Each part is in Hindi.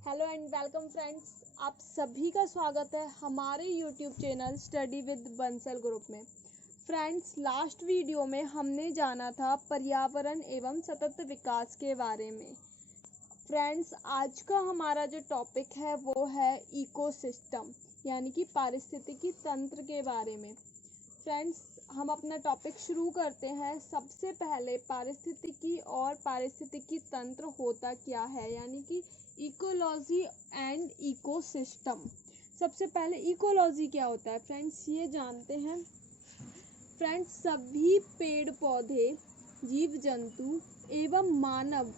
हेलो एंड वेलकम फ्रेंड्स, आप सभी का स्वागत है हमारे YouTube channel study with Bansal group में। फ्रेंड्स, लास्ट वीडियो में हमने जाना था पर्यावरण एवं सतत विकास के बारे में। फ्रेंड्स, आज का हमारा जो टॉपिक है वो है इकोसिस्टम यानी कि पारिस्थितिकी तंत्र के बारे में। फ्रेंड्स, हम अपना टॉपिक शुरू करते हैं। सबसे पहले पारिस्थितिकी और पारिस्थितिकी तंत्र होता क्या है, यानी कि इकोलॉजी एंड इकोसिस्टम। सबसे पहले इकोलॉजी क्या होता है फ्रेंड्स, ये जानते हैं। फ्रेंड्स, सभी पेड़ पौधे, जीव जंतु एवं मानव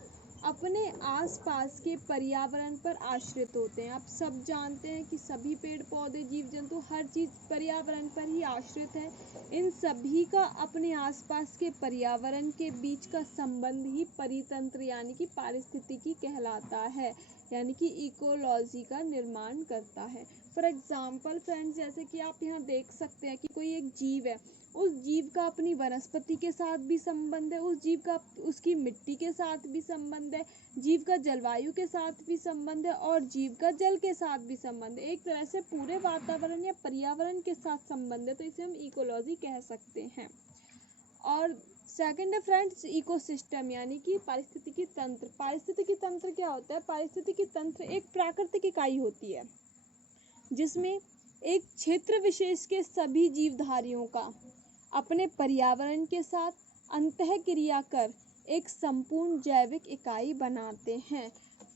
अपने आसपास के पर्यावरण पर आश्रित होते हैं। आप सब जानते हैं कि सभी पेड़ पौधे, जीव जंतु, हर चीज़ पर्यावरण पर ही आश्रित है। इन सभी का अपने आसपास के पर्यावरण के बीच का संबंध ही परितंत्र यानी कि पारिस्थितिकी कहलाता है, यानी कि इकोलॉजी का निर्माण करता है। फॉर एग्जाम्पल फ्रेंड्स, जैसे कि आप यहाँ देख सकते हैं कि कोई एक जीव है, उस जीव का अपनी वनस्पति के साथ भी संबंध है, उस जीव का उसकी मिट्टी के साथ भी संबंध है, जीव का जलवायु के साथ भी संबंध है और जीव का जल के साथ भी संबंध है। एक तरह से पूरे वातावरण या पर्यावरण के साथ संबंध है, तो इसे हम इकोलॉजी कह सकते हैं। और सेकंड है फ्रेंड्स इकोसिस्टम यानी कि पारिस्थितिकी तंत्र। पारिस्थितिकी तंत्र क्या होता है? पारिस्थितिकी तंत्र एक प्राकृतिक इकाई होती है जिसमें एक क्षेत्र विशेष के सभी जीवधारियों का अपने पर्यावरण के साथ अंतःक्रिया कर एक संपूर्ण जैविक इकाई बनाते हैं।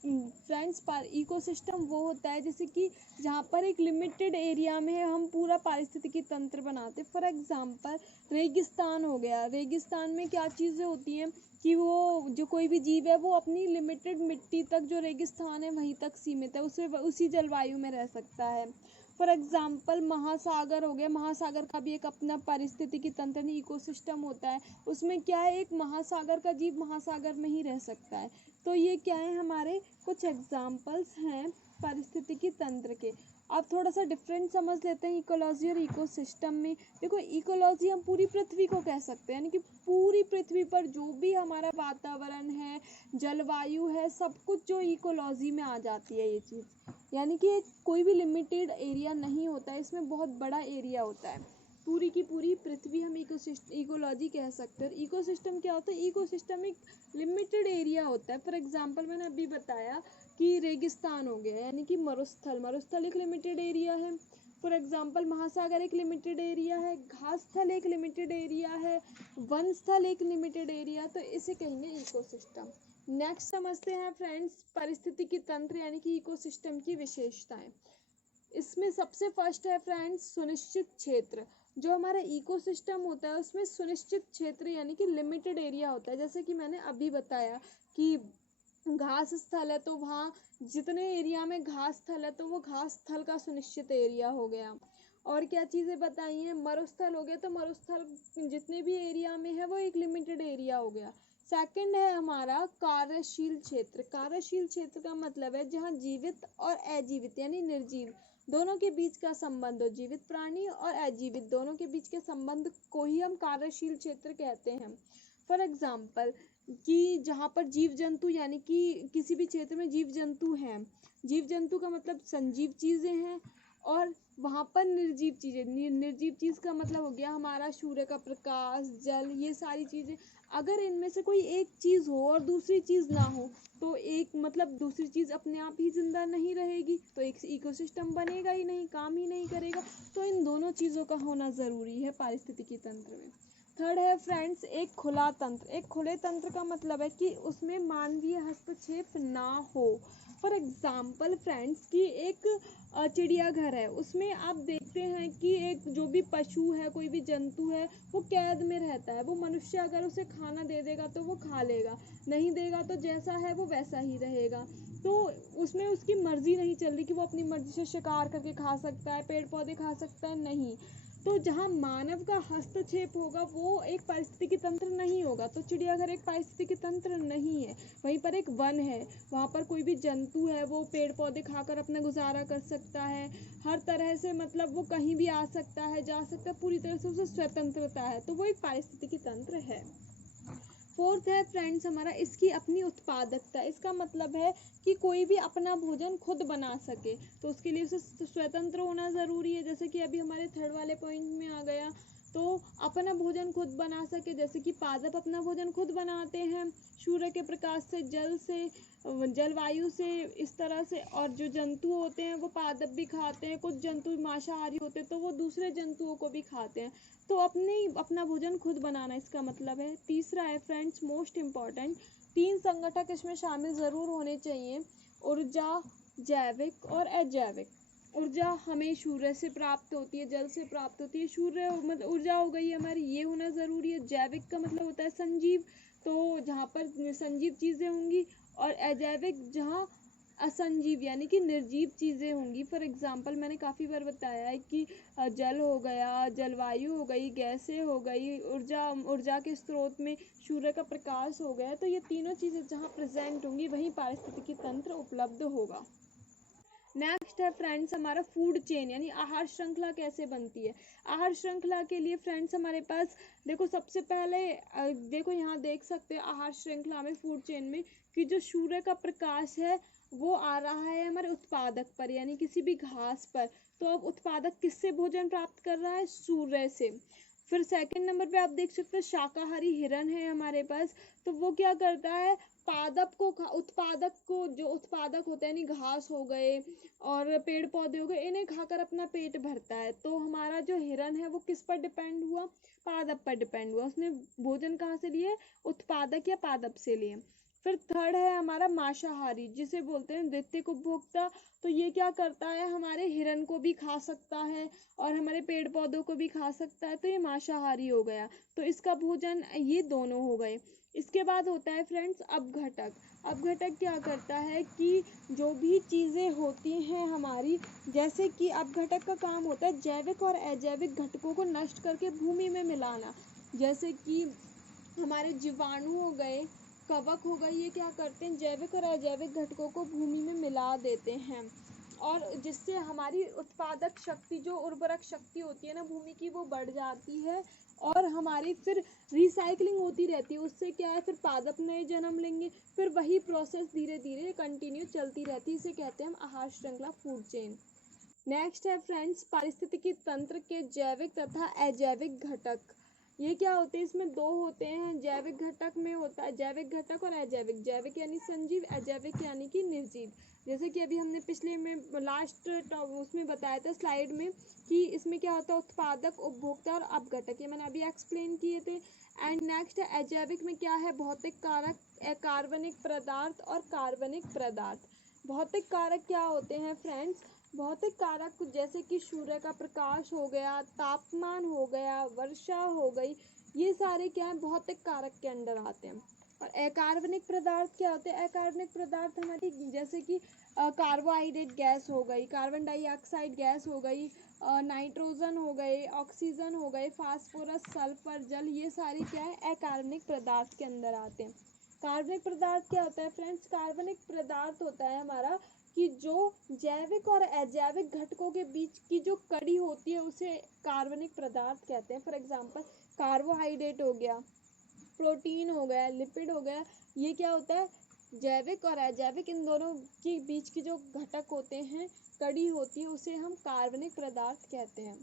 फ्रेंड्स, इकोसिस्टम वो होता है जैसे कि जहाँ पर एक लिमिटेड एरिया में हम पूरा पारिस्थितिकी तंत्र बनाते हैं। फॉर एग्जांपल रेगिस्तान हो गया। रेगिस्तान में क्या चीज़ें होती हैं कि वो जो कोई भी जीव है वो अपनी लिमिटेड मिट्टी तक, जो रेगिस्तान है वहीं तक सीमित है, उसी जलवायु में रह सकता है। फॉर एग्जाम्पल महासागर हो गया। महासागर का भी एक अपना पारिस्थितिकी तंत्र नहीं, इकोसिस्टम होता है। उसमें क्या है, एक महासागर का जीव महासागर में ही रह सकता है। तो ये क्या है, हमारे कुछ एग्जाम्पल्स हैं पारिस्थितिकी तंत्र के। अब थोड़ा सा डिफरेंट समझ लेते हैं इकोलॉजी और इकोसिस्टम में। देखो, इकोलॉजी हम पूरी पृथ्वी को कह सकते हैं, यानी कि पूरी पृथ्वी पर जो भी हमारा वातावरण है, जलवायु है, सब कुछ जो इकोलॉजी में आ जाती है ये चीज़। यानी कि कोई भी लिमिटेड एरिया नहीं होता है, इसमें बहुत बड़ा एरिया होता है। पूरी की पूरी पृथ्वी हम इकोलॉजी कह सकते हैं। इकोसिस्टम क्या होता है? इकोसिस्टम एक लिमिटेड एरिया होता है। फॉर एग्जांपल मैंने अभी बताया कि रेगिस्तान हो गया, यानी कि मरुस्थल एक लिमिटेड एरिया है। फॉर एग्जांपल महासागर एक लिमिटेड एरिया है, घास स्थल एक लिमिटेड एरिया है, वन स्थल एक लिमिटेड एरिया, तो इसे कहेंगे इकोसिस्टम। नेक्स्ट समझते हैं फ्रेंड्स पारिस्थितिकी तंत्र यानी कि इकोसिस्टम की विशेषताएं। इसमें सबसे फर्स्ट है फ्रेंड्स सुनिश्चित क्षेत्र। जो हमारा इकोसिस्टम होता है उसमें सुनिश्चित क्षेत्र यानी कि लिमिटेड एरिया होता है। जैसे कि मैंने अभी बताया कि घास स्थल है तो वहाँ जितने एरिया में घास स्थल है तो वो घास स्थल का सुनिश्चित एरिया हो गया। और क्या चीज़ें बताई हैं? मरुस्थल हो गया, तो मरुस्थल जितने भी एरिया में है वो एक लिमिटेड एरिया हो गया। सेकंड है हमारा कार्यशील क्षेत्र। कार्यशील क्षेत्र का मतलब है जहाँ जीवित और अजीवित यानी निर्जीव दोनों के बीच का संबंध हो। जीवित प्राणी और अजीवित दोनों के बीच के संबंध को ही हम कार्यशील क्षेत्र कहते हैं। फॉर एग्जाम्पल कि जहाँ पर जीव जंतु यानी कि किसी भी क्षेत्र में जीव जंतु हैं, जीव जंतु का मतलब संजीव चीज़ें हैं, और वहाँ पर निर्जीव चीज़ें, निर्जीव चीज़ का मतलब हो गया हमारा सूर्य का प्रकाश, जल, ये सारी चीज़ें। अगर इनमें से कोई एक चीज़ हो और दूसरी चीज़ ना हो तो एक मतलब दूसरी चीज़ अपने आप ही जिंदा नहीं रहेगी, तो एक इकोसिस्टम बनेगा ही नहीं, काम ही नहीं करेगा। तो इन दोनों चीज़ों का होना ज़रूरी है पारिस्थितिकी तंत्र में। थर्ड है फ्रेंड्स एक खुला तंत्र। एक खुले तंत्र का मतलब है कि उसमें मानवीय हस्तक्षेप ना हो। फॉर एग्जाम्पल फ्रेंड्स कि एक चिड़ियाघर है, उसमें आप देखते हैं कि एक जो भी पशु है, कोई भी जंतु है, वो कैद में रहता है। वो मनुष्य अगर उसे खाना दे देगा तो वो खा लेगा, नहीं देगा तो जैसा है वो वैसा ही रहेगा। तो उसमें उसकी मर्जी नहीं चल रही कि वो अपनी मर्जी से शिकार करके खा सकता है, पेड़ पौधे खा सकता है, नहीं। तो जहाँ मानव का हस्तक्षेप होगा वो एक पारिस्थितिकी तंत्र नहीं होगा, तो चिड़ियाघर एक पारिस्थितिकी तंत्र नहीं है। वहीं पर एक वन है, वहाँ पर कोई भी जंतु है वो पेड़ पौधे खाकर अपना गुजारा कर सकता है, हर तरह से मतलब वो कहीं भी आ सकता है, जा सकता है, पूरी तरह से उसे स्वतंत्रता है, तो वो एक पारिस्थितिकी तंत्र है। फोर्थ है फ्रेंड्स हमारा इसकी अपनी उत्पादकता। इसका मतलब है कि कोई भी अपना भोजन खुद बना सके, तो उसके लिए उसे स्वतंत्र होना ज़रूरी है। जैसे कि अभी हमारे थर्ड वाले पॉइंट में आ गया, तो अपना भोजन खुद बना सके, जैसे कि पादप अपना भोजन खुद बनाते हैं सूर्य के प्रकाश से, जल से, जलवायु से, इस तरह से। और जो जंतु होते हैं वो पादप भी खाते हैं, कुछ जंतु मांसाहारी होते हैं तो वो दूसरे जंतुओं को भी खाते हैं। तो अपना भोजन खुद बनाना इसका मतलब है। तीसरा है फ्रेंड्स मोस्ट इम्पॉर्टेंट, 3 संगठक इसमें शामिल ज़रूर होने चाहिए, ऊर्जा, जैविक और अजैविक। ऊर्जा हमें सूर्य से प्राप्त होती है, जल से प्राप्त होती है। सूर्य मतलब ऊर्जा हो गई हमारी, ये होना ज़रूरी है। जैविक का मतलब होता है संजीव, तो जहाँ पर संजीव चीज़ें होंगी, और अजैविक जहाँ असंजीव यानी कि निर्जीव चीज़ें होंगी। फॉर एग्जांपल मैंने काफ़ी बार बताया है कि जल हो गया, जलवायु हो गई, गैसें हो गई, ऊर्जा के स्रोत में सूर्य का प्रकाश हो गया। तो ये तीनों चीज़ें जहाँ प्रेजेंट होंगी वहीं पारिस्थितिकी तंत्र उपलब्ध होगा। नेक्स्ट है फ्रेंड्स हमारा फूड चेन, यानी आहार श्रृंखला कैसे बनती है। आहार श्रृंखला के लिए फ्रेंड्स हमारे पास देखो, सबसे पहले देखो यहाँ देख सकते हैं आहार श्रृंखला में, फूड चेन में, कि जो सूर्य का प्रकाश है वो आ रहा है हमारे उत्पादक पर, यानी किसी भी घास पर। तो अब उत्पादक किससे भोजन प्राप्त कर रहा है? सूर्य से। फिर सेकंड नंबर पे आप देख सकते हो शाकाहारी हिरण है हमारे पास, तो वो क्या करता है, पादप को उत्पादक को, जो उत्पादक होते हैं यानी घास हो गए और पेड़ पौधे हो गए, इन्हें खाकर अपना पेट भरता है। तो हमारा जो हिरन है वो किस पर डिपेंड हुआ? पादप पर डिपेंड हुआ। उसने भोजन कहाँ से लिए? उत्पादक या पादप से लिए। फिर थर्ड है हमारा मांसाहारी, जिसे बोलते हैं द्वितीयक उपभोक्ता। तो ये क्या करता है, हमारे हिरन को भी खा सकता है और हमारे पेड़ पौधों को भी खा सकता है, तो ये मांसाहारी हो गया। तो इसका भोजन ये दोनों हो गए। इसके बाद होता है फ्रेंड्स अपघटक। अपघटक क्या करता है कि जो भी चीज़ें होती हैं हमारी, जैसे कि अपघटक का काम होता है जैविक और अजैविक घटकों को नष्ट करके भूमि में मिलाना। जैसे कि हमारे जीवाणु हो गए, कवक हो गए, ये क्या करते हैं, जैविक और अजैविक घटकों को भूमि में मिला देते हैं, और जिससे हमारी उत्पादक शक्ति, जो उर्वरक शक्ति होती है ना भूमि की, वो बढ़ जाती है। और हमारी फिर रिसाइकलिंग होती रहती है, उससे क्या है, फिर पादप नए जन्म लेंगे, फिर वही प्रोसेस धीरे धीरे कंटिन्यू चलती रहती है। इसे कहते हैं हम आहार श्रृंखला, फूड चेन। नेक्स्ट है फ्रेंड्स पारिस्थितिकी तंत्र के जैविक तथा अजैविक घटक। ये क्या होते हैं, इसमें दो होते हैं। जैविक घटक में होता है जैविक घटक और अजैविक। जैविक यानी संजीव, अजैविक यानी कि निर्जीव। जैसे कि अभी हमने पिछले में लास्ट उसमें बताया था स्लाइड में कि इसमें क्या होता है, उत्पादक, उपभोक्ता और अपघटक, ये मैंने अभी एक्सप्लेन किए थे। एंड नेक्स्ट है अजैविक में क्या है, भौतिक कारक, अकार्बनिक पदार्थ और कार्बनिक पदार्थ। भौतिक कारक क्या होते हैं फ्रेंड्स? भौतिक कारक जैसे कि सूर्य का प्रकाश हो गया, तापमान हो गया, वर्षा हो गई, ये सारे क्या है, भौतिक कारक के अंडर आते हैं। और अकार्बनिक पदार्थ क्या होते हैं? अकार्बनिक पदार्थ हमारी जैसे कि कार्बोहाइड्रेट गैस हो गई, कार्बन डाइऑक्साइड गैस हो गई, नाइट्रोजन हो गए, ऑक्सीजन हो गए, फास्फोरस, सल्फर, जल, ये सारी क्या है, अकार्बनिक पदार्थ के अंदर आते हैं। कार्बनिक पदार्थ क्या होता है फ्रेंड्स? कार्बनिक पदार्थ होता है हमारा कि जो जैविक और अजैविक घटकों के बीच की जो कड़ी होती है उसे कार्बनिक पदार्थ कहते हैं। फॉर एग्जांपल कार्बोहाइड्रेट हो गया, प्रोटीन हो गया, लिपिड हो गया, ये क्या होता है, जैविक और अजैविक, इन दोनों के बीच की जो घटक होते हैं, कड़ी होती है, उसे हम कार्बनिक पदार्थ कहते हैं।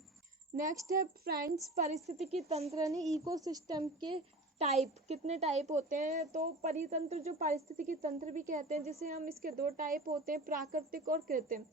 नेक्स्ट है फ्रेंड्स पारिस्थितिकी तंत्र यानी इकोसिस्टम के टाइप। कितने टाइप होते हैं? तो परितंत्र, जो पारिस्थितिकी तंत्र भी कहते हैं, जिसे हम, इसके दो टाइप होते हैं, प्राकृतिक और कृत्रिम।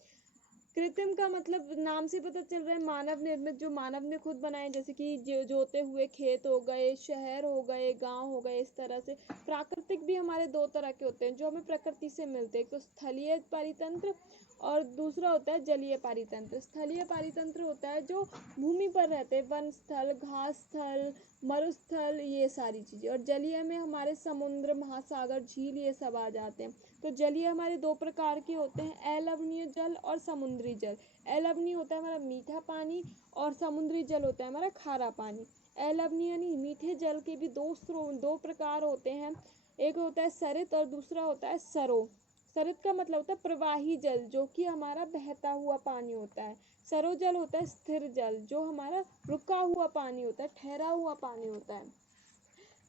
कृत्रिम का मतलब नाम से पता चल रहा है मानव निर्मित, जो मानव ने खुद बनाए, जैसे कि जोते हुए खेत हो गए, शहर हो गए, गांव हो गए, इस तरह से। प्राकृतिक भी हमारे दो तरह के होते हैं जो हमें प्रकृति से मिलते हैं, एक तो स्थलीय पारितंत्र और दूसरा होता है जलीय पारितंत्र। स्थलीय पारितंत्र होता है जो भूमि पर रहते हैं, वन स्थल, घास स्थल, मरुस्थल, ये सारी चीज़ें। और जलीय में हमारे समुद्र, महासागर, झील, ये सब आ जाते हैं। तो जलीय हमारे दो प्रकार के होते हैं, अलवणीय जल और समुद्री जल। अलवणीय होता है हमारा मीठा पानी और समुद्री जल होता है हमारा खारा पानी। अलवणीय यानी मीठे जल के भी दो प्रकार होते हैं, एक होता है सरित और दूसरा होता है सरो। सरित का मतलब होता है प्रवाही जल, जो कि हमारा बहता हुआ पानी होता है। सरो जल होता है स्थिर जल, जो हमारा रुका हुआ पानी होता है, ठहरा हुआ पानी होता है।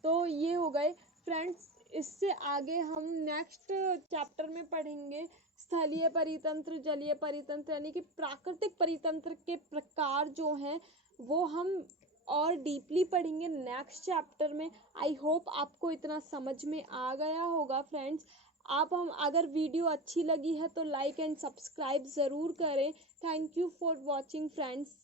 तो ये हो गए फ्रेंड्स इससे आगे हम नेक्स्ट चैप्टर में पढ़ेंगे स्थलीय परितंत्र, जलीय परितंत्र, यानी कि प्राकृतिक परितंत्र के प्रकार जो हैं वो हम और डीपली पढ़ेंगे नेक्स्ट चैप्टर में। आई होप आपको इतना समझ में आ गया होगा फ्रेंड्स। आप हम अगर वीडियो अच्छी लगी है तो लाइक एंड सब्सक्राइब ज़रूर करें। Thank you for watching friends.